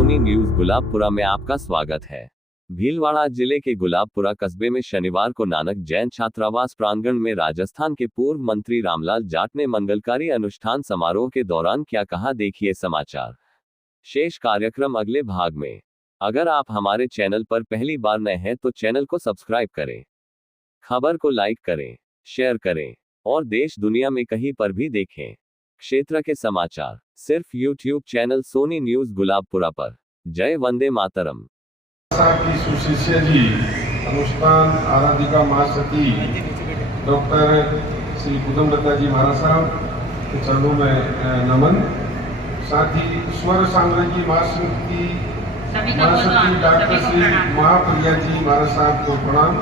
Soni news Gulabpura में आपका स्वागत है। भीलवाड़ा जिले के गुलाबपुरा कस्बे में शनिवार को नानक जैन छात्रावास प्रांगण में राजस्थान के पूर्व मंत्री रामलाल जाट ने मंगलकारी अनुष्ठान समारोह के दौरान क्या कहा, देखिए समाचार। शेष कार्यक्रम अगले भाग में। अगर आप हमारे चैनल पर पहली बार नए हैं तो चैनल को सब्सक्राइब करें, खबर को लाइक करें, शेयर करें और देश दुनिया में कहीं पर भी देखें। क्षेत्र के समाचार सिर्फ YouTube channel Soni news Gulabpura पर। जय वंदे मातरम। की सुशिष्य जी अनुष्ठान आराधिका मां सती डॉक्टर श्री कुदमदत्ता जी महाराज साहब के चरणों में नमन। साथ ही स्वर साम्राज्य मां सती डॉक्टर श्री महाप्रिया जी महाराज साहब को प्रणाम।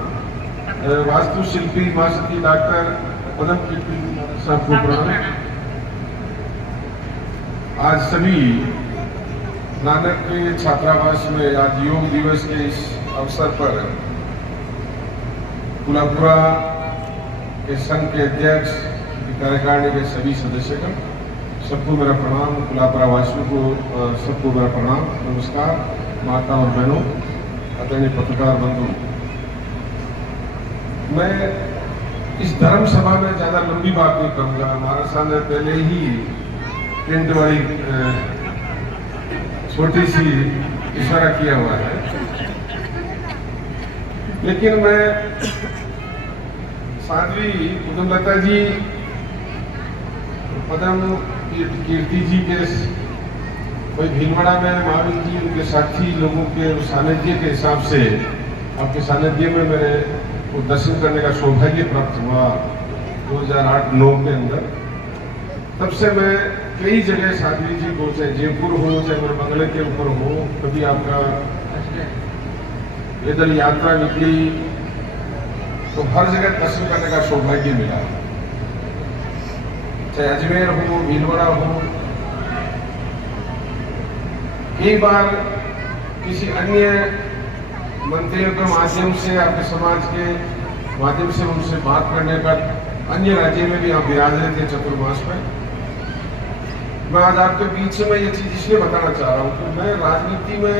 वास्तुशिल्पी मां सती डॉक्टर पदम कीर्ति साहब को प्रणाम। आज सभी नानक के छात्रावास में आज योग दिवस के इस अवसर पर गुलाबपुरा के संघ के अध्यक्ष, कार्यकारिणी के सभी सदस्यगण, सबको मेरा प्रणाम। गुलाबपुरा वासियों को सबको मेरा प्रणाम, नमस्कार। माता और बहनों, आदरणीय पत्रकार बंधु, मैं इस धर्म सभा में ज्यादा लंबी बात नहीं करूंगा। हमारा साहब ने पहले ही प्रिंट वाली छोटी सी इशारा किया हुआ है, लेकिन मैं साध्वी कुदमदत्ता जी, पदम कीर्ति जी के कोई भीलवाड़ा में महावीर जी उनके साथी लोगों के सानिध्य के हिसाब से आपके सानिध्य में मेरे को दर्शन करने का सौभाग्य प्राप्त हुआ 2008-9 के अंदर। तब से मैं कई जगह साध्वी जी को, चाहे जयपुर हो, चाहे मेरे बंगले के ऊपर हो, कभी आपका पैदल यात्रा निकली तो हर जगह दर्शन करने का सौभाग्य मिला। चाहे अजमेर हो, भीलवाड़ा हो, कई बार किसी अन्य मंत्रियों के माध्यम से, आपके समाज के माध्यम से उनसे बात करने का, अन्य राज्य में भी आप विराज रहे थे चतुर्मास में। मैं आज आपके बीच में ये चीज इसलिए बताना चाह रहा हूँ कि मैं राजनीति में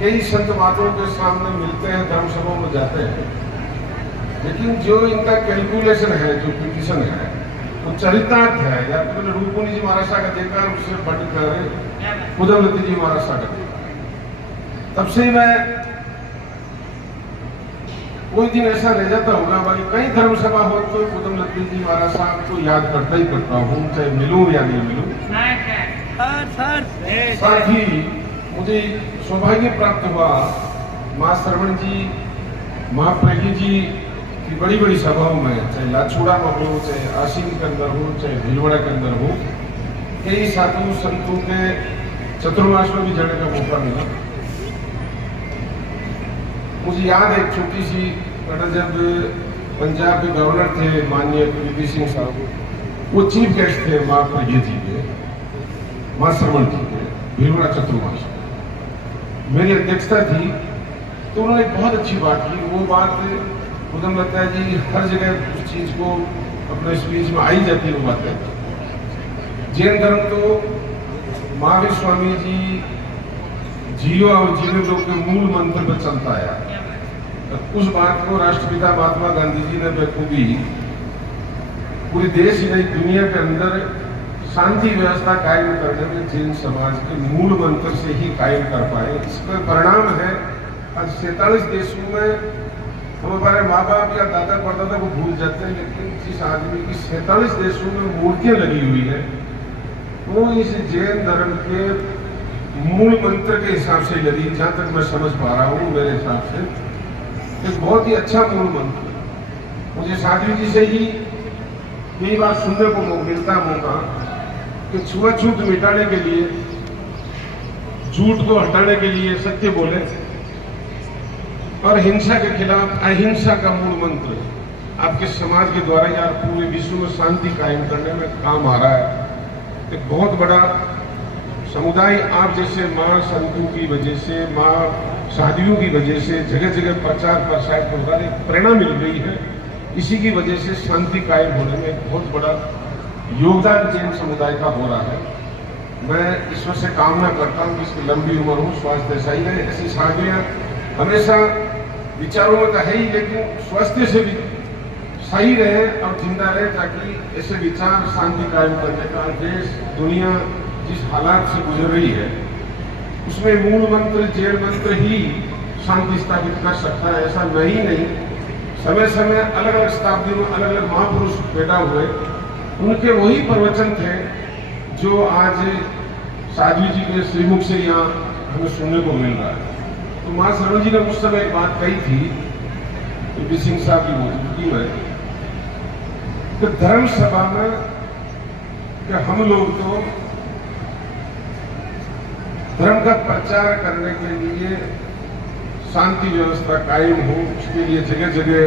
कई संत महात्माओं के सामने मिलते हैं, धर्म सभाओं में जाते हैं, लेकिन जो इनका कैलकुलेशन है, जो पिटिशन है, वो चरितार्थ है। या तो मैंने रूपमुनि जी महाराज का देखा, उससे पंडित कुदमदत्ता जी महाराज का देखा। तब से ही मैं कोई दिन ऐसा रह जाता होगा, भाई कई धर्म सभा हो तो कुदमदत्ता जी महाराज साहब को याद करता ही करता हूँ, चाहे मिलूं या नहीं मिलूं। साथ ही मुझे सौभाग्य प्राप्त हुआ मां श्रवण जी, महाप्रज्ञ जी की बड़ी बड़ी सभाओं में, चाहे लाछुड़ा में हो, चाहे आसीन के अंदर हो, चाहे भीलवाड़ा के अंदर हो, कई साधु संतों के चतुर्मास में भी जाने का मौका मिला। मुझे याद है एक छोटी सी घटना, जब पंजाब के गवर्नर थे माननीय वीपी सिंह साहब, वो चीफ गेस्ट थे मां प्रज्ञ जी के, मां श्रवण जी के भीलवाड़ा चतुर्मास में। मेरी अध्यक्षता थी, तो उन्होंने बहुत अच्छी बात की। वो बात कुदमदत्ता जी हर जगह उस चीज को अपने स्पीच में आई जाती है, वो बातें। जैन धर्म तो महावीर स्वामी जी जियो और जीने दो के मूल मंत्र पर चलता है। उस बात को राष्ट्रपिता महात्मा गांधी जी ने बखूबी पूरे देश ही नहीं, दुनिया के अंदर शांति व्यवस्था कायम करने में जैन समाज के मूल मंत्र से ही कायम कर पाए। इसका परिणाम है आज 47 देशों में हम हमारे माँ बाप या दादा परदादा को भूल जाते हैं, लेकिन जिस आदमी की 47 देशों में मूर्तियां लगी हुई है, वो इस जैन धर्म के मूल मंत्र के हिसाब से लगी। जहां तक मैं समझ पा रहा हूँ, मेरे हिसाब से एक बहुत ही अच्छा मूल मंत्र। मुझे साध्वी जी से ही कई बार सुनने को मिलता मौका कि छुआछूत मिटाने के लिए, झूठ को हटाने के लिए सत्य बोले, और हिंसा के खिलाफ अहिंसा का मूल मंत्र आपके समाज के द्वारा यार पूरे विश्व में शांति कायम करने में काम आ रहा है। एक बहुत बड़ा समुदाय आप जैसे मां संतों की वजह से, मां साधुओं की वजह से जगह जगह प्रचार प्रसार होगा, एक प्रेरणा मिल रही है। इसी की वजह से शांति कायम होने में बहुत बड़ा योगदान जैन समुदाय का हो रहा है। मैं ईश्वर से कामना करता हूँ कि इसकी लंबी उम्र हो, स्वास्थ्य सही रहे। ऐसी शादियाँ हमेशा विचारों में तो है ही, लेकिन स्वास्थ्य से भी सही रहे और जिंदा रहे, ताकि ऐसे विचार शांति कायम करने का देश दुनिया जिस हालात से गुजर रही है उसमें मूल मंत्र जेल मंत्र ही शांति स्थापित कर सकता है, ऐसा नहीं। समय समय अलग अलग शताब्दी में अलग अलग महापुरुष पैदा हुए, उनके वही प्रवचन थे जो आज साध्वी जी के श्रीमुख से यहाँ हमें सुनने को मिल रहा है। तो मां शरण जी ने उस समय एक बात कही थी पी सिंह साहब की मौजूदगी में, तो धर्म सभा में कि हम लोग तो धर्म का प्रचार करने के लिए शांति व्यवस्था कायम हो, उसके लिए जगह जगह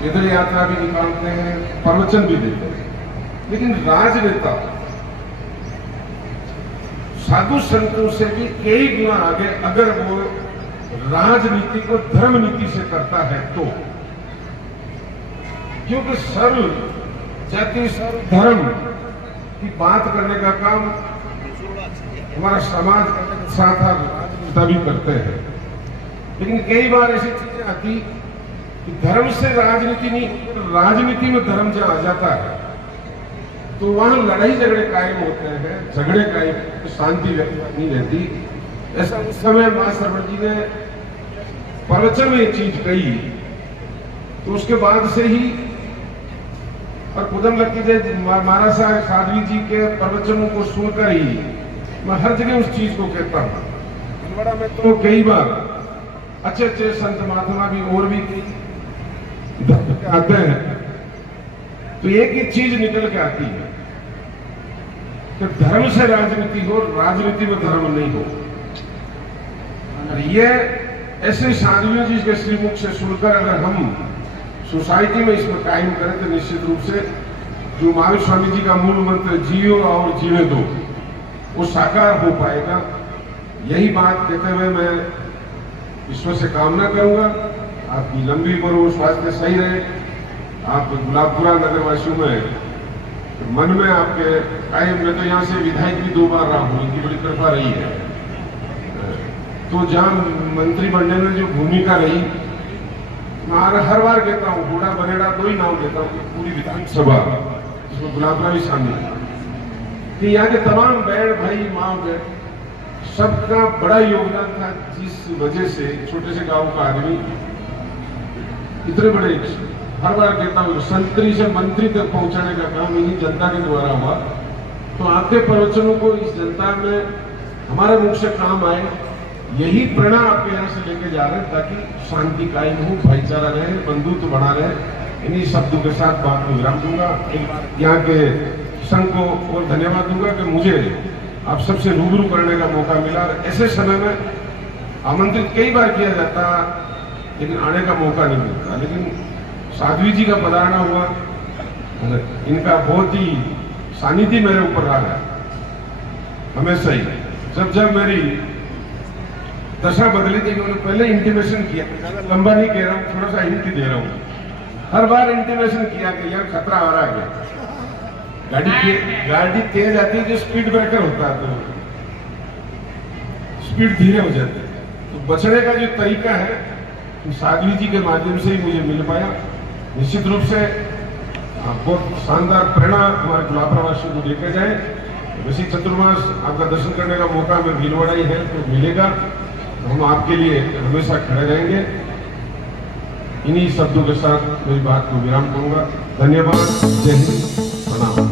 पैदल यात्रा भी निकालते हैं, प्रवचन भी देते हैं, लेकिन राजनेता साधु संतों से भी कई गुना आगे अगर वो राजनीति को धर्म नीति से करता है तो, क्योंकि सर्व जाति सर्व धर्म की बात करने का काम हमारा समाज साथ भी करते हैं। लेकिन कई बार ऐसी चीजें आती कि धर्म से राजनीति नहीं, राजनीति में धर्म जहां आ जाता है तो वहां लड़ाई झगड़े कायम होते हैं, झगड़े कायम, शांति नहीं रहती। ऐसा उस समय मां शरण जी ने प्रवचन में एक चीज कही, तो उसके बाद से ही और कुदम लग के महाराज साहब साध्वी जी के प्रवचनों को सुनकर ही मैं हर जगह उस चीज को कहता हूं। भीलवाड़ा में तो कई बार अच्छे अच्छे संत महात्मा भी और भी आते हैं, तो एक ही चीज निकल के आती है कि धर्म से राजनीति हो, राजनीति में धर्म नहीं हो। और ये ऐसे साधुओं जी के श्रीमुख से सुनकर अगर हम सोसाइटी में इसमें कायम करें तो निश्चित रूप से जो महावीर स्वामी जी का मूल मंत्र जियो और जीने दो वो साकार हो पाएगा। यही बात कहते हुए मैं ईश्वर से कामना करूंगा आपकी लंबी उम्र हो, स्वास्थ्य सही रहे। आप गुलाबपुरा नगर वासियों में मन में आपके कायम, मैं तो यहाँ से विधायक भी 2 बार रहा हूँ, इनकी बड़ी कृपा रही है। तो जहाँ मंत्री बनने में जो भूमिका रही, मैं हर बार कहता हूँ बूढ़ा बनेड़ा 2 ही नाम देता हूँ पूरी विधानसभा, जिसमें गुलाबपुरा भी शामिल है, कि यहाँ के तमाम बहन भाई माँ बहन सबका बड़ा योगदान था, जिस वजह से छोटे से गांव का आदमी इतने बड़े, हर बार कहता हूँ संतरी से मंत्री तक पहुंचाने का काम यही जनता के द्वारा हुआ। तो आपके प्रवचनों को इस जनता में हमारे मुख से काम आए, यही प्रेरणा आपके यहाँ से लेके जा रहे हैं, ताकि शांति कायम हो, भाईचारा रहे, बंधुत्व बना रहे। इन्हीं शब्दों के साथ बात को विराम दूंगा। यहाँ के संघ को और धन्यवाद दूंगा कि मुझे आप सबसे रूबरू करने का मौका मिला। ऐसे समय में आमंत्रित कई बार किया जाता लेकिन आने का मौका नहीं मिलता, लेकिन साध्वी जी का पधारना हुआ, इनका बहुत ही सानिध्य मेरे ऊपर रहा है हमेशा ही। जब मेरी दशा बदली थी, उन्होंने पहले इंटीमेशन किया, लंबा नहीं कह रहा हूँ, थोड़ा सा हिंट दे रहा हूँ, हर बार इंटीमेशन किया कि यार खतरा आ रहा है, गाड़ी तेज आती है, जो स्पीड ब्रेकर होता है तो स्पीड धीरे हो जाती है। तो बचने का जो तरीका है तो साध्वी जी के माध्यम से ही मुझे मिल पाया। निश्चित रूप से बहुत शानदार प्रेरणा हमारे गुलाबपुरा वासियों को लेकर जाए। वैसे चतुर्मास आपका दर्शन करने का मौका हमें भीलवाड़ा ही है तो मिलेगा, तो हम आपके लिए हमेशा खड़े रहेंगे। इन्हीं शब्दों के साथ मेरी बात को विराम करूंगा। धन्यवाद, जय हिंद, प्रणाम।